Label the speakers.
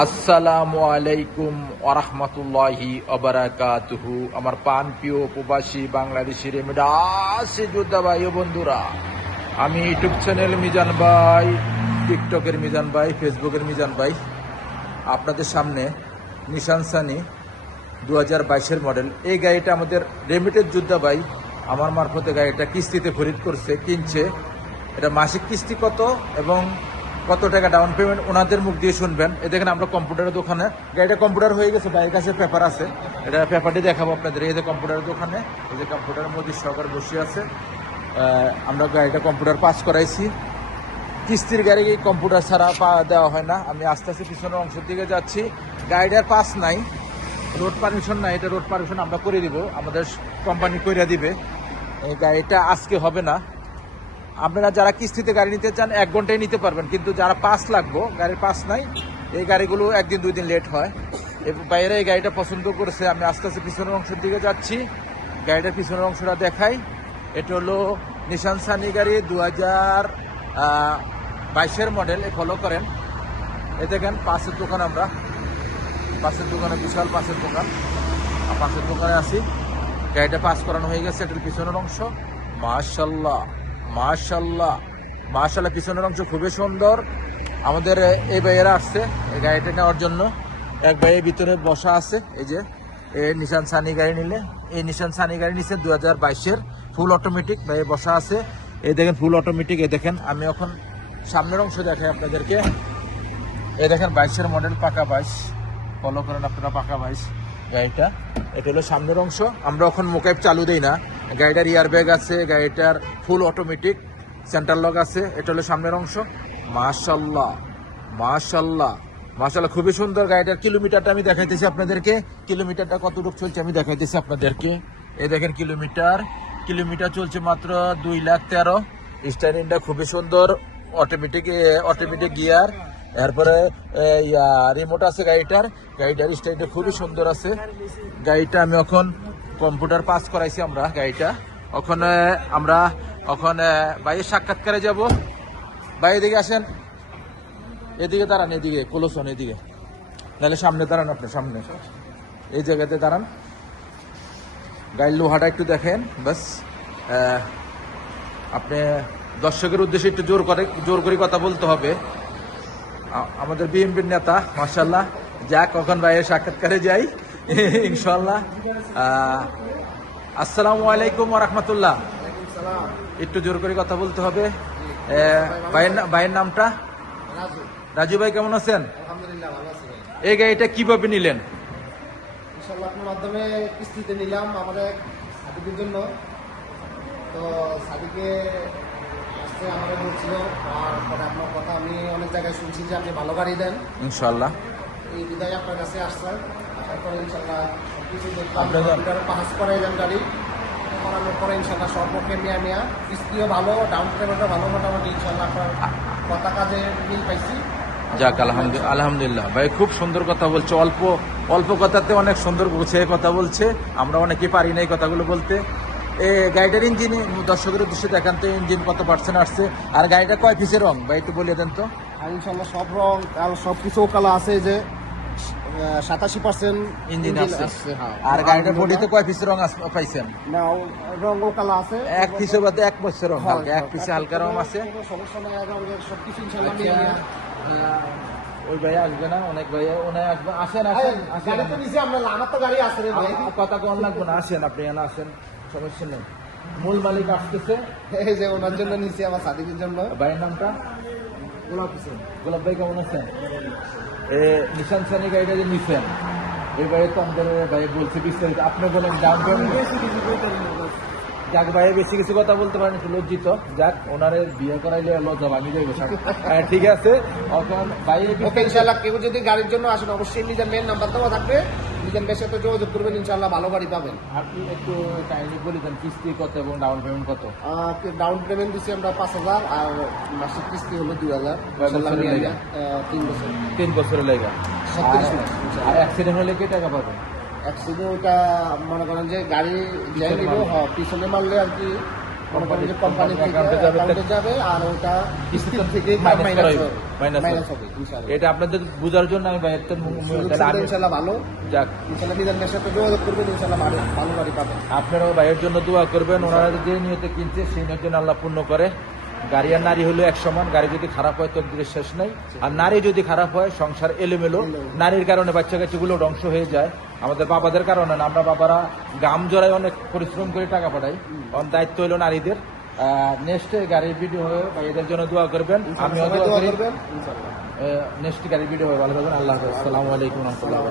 Speaker 1: আসসালামু আলাইকুম ওরহমতুল্লাহি অবরাকাতুহু আমার পান প্রিয় প্রবাসী বাংলাদেশি রেমিডা আছে যোদ্ধা ভাই বন্ধুরা, আমি ইউটিউব চ্যানেল মিজান ভাই, টিকটকের মিজান ভাই, ফেসবুকের মিজান ভাই। আপনাদের সামনে নিশান সানি দু হাজার বাইশের মডেল। এই গাড়িটা আমাদের রেমিটেড যোদ্ধা ভাই, আমার মারফতে গাড়িটা কিস্তিতে খরিদ করছে, কিনছে। এটা মাসিক কিস্তি কত এবং কত টাকা ডাউন পেমেন্ট ওনাদের মুখ দিয়ে শুনবেন। এ দেখেন আমরা কম্পিউটারের দোকানে। গাড়িটা কম্পিউটার হয়ে গেছে বাইরের কাছে পেপার আছে। এটা পেপারটি দেখাবো আপনাদের। এই যে কম্পিউটারের দোকানে, এই যে কম্পিউটারের মধ্যে সরকার বসে আছে। আমরা গাড়িটা কম্পিউটার পাস করাইছি। কিস্তির গাড়ি কম্পিউটার ছাড়া পা দেওয়া হয় না। আমি আস্তে আস্তে পিছনের অংশের দিকে যাচ্ছি। গাড়িটার পাস নাই। রোড পারমিশন নাই। এটা রোড পারমিশন আমরা করে দিব। আমাদের কোম্পানি করে দিবে। এই গাড়িটা আজকে হবে না। আপনারা যারা কিস্তিতে গাড়ি নিতে চান, এক ঘন্টায় নিতে পারবেন। কিন্তু যারা পাস লাগবো, গাড়ির পাস নাই, এই গাড়িগুলো একদিন, দুই দিন লেট হয়। বাইরে এই গাড়িটা পছন্দ করেছে, আমি আস্তে আস্তে পিছনের অংশের দিকে যাচ্ছি। গাড়িটার পিছনের অংশটা দেখাই। এটা হলো নিশান সানি গাড়ি দু হাজার বাইশের মডেল এ ফলো করেন। এ দেখেন, পাশের দোকান আমরা। পাশের দোকানে বিশাল পাশের দোকান। পাশের দোকানে আসি গাড়িটা পাস করানো হয়ে গেছে, এটার পিছনের অংশ। মাশাল্লাহ। মাশাল্লাহ মাশাল্লাহ পিছনের অংশ খুবই সুন্দর। আমাদের এই ভাইয়েরা আসছে এই গাড়িটা নেওয়ার জন্য। এক ভাইয়ের ভিতরে বসা আছে, এই যে এই নিশান সানি গাড়ি নিলে। এই নিশান সানি গাড়ি নিচ্ছে দু হাজার বাইশের ফুল অটোমেটিক ভাইয়ে বসা আছে। এই দেখেন ফুল অটোমেটিক এই দেখেন, আমি এখন সামনের অংশ দেখাই আপনাদেরকে। এই দেখেন, বাইশের মডেল পাকা বাইশ। ফলো করেন আপনারা, পাকা বাইশ গাড়িটা। এটা হলো সামনের অংশ। আমরা এখন মোকাইপ চালু দিই না। গাড়িটার ইয়ার ব্যাগ আছে, গাড়িটার ফুল অটোমেটিক সেন্টার লক আছে, এটা হলো সামনের অংশ। মাশাল্লাহ মাশাল্লাহ মাশাল্লাহ খুবই সুন্দর গাড়িটার কিলোমিটারটা আমি দেখাইতেছি আপনাদেরকে। কিলোমিটারটা কতটুকু চলছে আমি দেখাইতেছি আপনাদেরকে। এই দেখেন কিলোমিটার কিলোমিটার চলছে মাত্র দুই লাখ তেরো। স্টারিংটা খুবই সুন্দর অটোমেটিক অটোমেটিক গিয়ার এরপরে রিমোট আছে গাড়িটার। গাড়িটার স্টাইলটা খুবই সুন্দর আছে। গাড়িটা আমি এখন কম্পিউটার পাস করাইছি আমরা গাড়িটা। ওখানে আমরা, ওখানে বাইরের সাক্ষাৎকারে যাব। বাইরে দিকে আসেন। এদিকে দাঁড়ান, এদিকে, কোলোসন এদিকে। নাহলে সামনে দাঁড়ান আপনি, সামনে। এই জায়গাতে দাঁড়ান। গাড়ির লোহাটা একটু দেখেন বাস আপনি দর্শকের উদ্দেশ্যে একটু জোর করে জোর করে কথা বলতে হবে। আমাদের বিএনপির নেতা মার্শাল্লাহ যাক কখন ভাইয়ের সাক্ষাৎকারে যাই। ইনশাল্লাহ আসসালামু আলাইকুম রহমতুল্লাহ। একটু জোর করে কথা বলতে হবে। ভাইয়ের নামটা?
Speaker 2: রাজু
Speaker 1: ভাই কেমন আছেন? এই গাড়িটা কীভাবে নিলেন?
Speaker 2: আপনার মাধ্যমে কিস্তিতে নিলাম আমাদের সাদিকের জন্য। তো সাদিকে আসতে আমাদের বলছিল আর পরে আপনার কথা আমি অনেক জায়গায় শুনছি যে আপনি ভালো গাড়ি দেন।
Speaker 1: ইনশাল্লাহ
Speaker 2: এই বিদায় আপনার কাছে আসছেন ইনশাল্লাহ সব কিছু দেখলাম পাস করে যান গাড়ি। করানোর পরে ইনশাল্লাহ সর্বপক্ষে নিয়ে কিস্তিও ভালো ডাউন পেমেন্টও ভালো মোটামুটি ইনশাল্লাহ আপনার কথা কাজে মিল পাইছি।
Speaker 1: যাক আলহামদুলিল্লাহ আলহামদুলিল্লাহ। ভাই খুব সুন্দর কথা বলছে। অল্প অল্প কথাতে অনেক সুন্দর গুছিয়ে কথা বলছে। আমরা অনেকে পারি না এই কথাগুলো বলতে। এ গাড়িটার ইঞ্জিন দর্শকের উদ্দেশ্যে দেখান তো ইঞ্জিন কত পার্সেন্ট আসছে। আর গাড়িটা কয় পিসের রং? ভাই একটু বলে দেন তো।
Speaker 2: ইনশাল্লাহ সব রং আর সব কিছু কালা আছে যে সাতাশি পার্সেন্ট
Speaker 1: ইঞ্জিন আসছে।
Speaker 2: হ্যাঁ।
Speaker 1: আর গাড়িটার বডিতে কয় পিসের রং আস- পাইছেন?
Speaker 2: না রঙ কালা আছে।
Speaker 1: এক পিসের বাদে এক পিসের রং হালকা এক পিসে হালকা রং আছে।
Speaker 2: সমস্যা নাই সব কিছু ইনশাল্লাহ
Speaker 1: আচ্ছা, ওই ভাই আসবে না? অনেক ভাই আসবে। আসেন
Speaker 2: এই,
Speaker 1: আসেন আসেন।
Speaker 2: গাড়ি তো নিচে আমরা আমার তো গাড়ি আছে রে ভাই।
Speaker 1: কথা কম লাগবে না। আসেন আপনি এখানে আসেন। সমস্যা নেই। মূল মালিক আসতেছে।
Speaker 2: এই যে ওনার জন্য নিচে আমার সাদিকের জন্য।
Speaker 1: ভাইয়ের নামটা? গোলাপ হোসেন। গোলাপ ভাই কেমন আছেন? নিশান সানি গাড়িটা যে নিছেন এবারে তো আমাদের ভাই বলছে বিস্তারিত। আপনি বলেন দাম যাক ভাই বেশি কিছু কথা বলতে পারেন লজ্জিত। যাক ওনারে বিয়ে করাইলে লজ্জা ভাঙি যাইব ঠিক আছে। এখন ভাই
Speaker 2: ইনশাল্লাহ কেউ যদি গাড়ির জন্য আসেন অবশ্যই নিজের মেন নাম্বার দেওয়া থাকবে। নিজের বেশি সাথে যোগাযোগ করবেন ইনশাল্লাহ ভালো গাড়ি পাবেন।
Speaker 1: আপনি একটু কাইন্ডলি বলে দেন কিস্তি কত এবং ডাউন পেমেন্ট কত?
Speaker 2: ডাউন পেমেন্ট দিচ্ছি আমরা পাঁচ হাজার আর মাসিক কিস্তি হলো দুই হাজার। তিন বছর।
Speaker 1: তিন বছরের লেগে? আর- অ্যাক্সিডেন্ট হলে কি টাকা পাবেন?
Speaker 2: অ্যাক্সিডেন্ট ওটা মনে করেন যে গাড়ি পিছনে মারলে আর কি
Speaker 1: কোম্পানি
Speaker 2: কোম্পানি থেকে
Speaker 1: যাবে।
Speaker 2: আর ওটা কিস্তির থেকে
Speaker 1: মাইনাস
Speaker 2: মাইনাস হবে
Speaker 1: হবে, মাইনাস
Speaker 2: মাইনাস
Speaker 1: হবে।
Speaker 2: হবে ইনশাআল্লাহ।
Speaker 1: এটা আপনাদের বোঝার জন্য আমি ভাইয়ের তো মু- মু-
Speaker 2: সুযোগ
Speaker 1: তাহলে
Speaker 2: ইনশাআল্লাহ ভালো।
Speaker 1: যাক।
Speaker 2: ইনশাআল্লাহ মিজান ভাইয়ের সাথে যোগাযোগ করবেন ইনশাআল্লাহ ভালো ভালো গাড়ি পাবেন।
Speaker 1: আপনারাও ভাইয়ের জন্য দোয়া করবেন ওনারা যে নিয়তে কিনছে সেই নিয়তে আল্লাহ পূর্ণ করে। গাড়ি আর নারী হলো এক সমান গাড়ি যদি খারাপ হয় তকদিরের শেষ নাই। আর নারী যদি খারাপ হয় সংসার এলোমেলো।
Speaker 2: এলোমেলো।
Speaker 1: নারীর কারণে বাচ্চা কাচ্চাগুলো ধ্বংস হয়ে যায়। আমাদের বাবাদের কারণে না আমরা বাবারা গাম জোড়ায় অনেক পরিশ্রম করে টাকা পাঠাই। অন দায়িত্ব হলো নারীদের। নেক্সট গাড়ির ভিডিও হবে ভাইদের জন্য দোয়া করবেন।
Speaker 2: ইনশাআল্লাহ
Speaker 1: নেক্সট গাড়ির ভিডিও হবে। ভালো থাকবেন আল্লাহ আসসালামু আলাইকুম রহমতুল্লাহ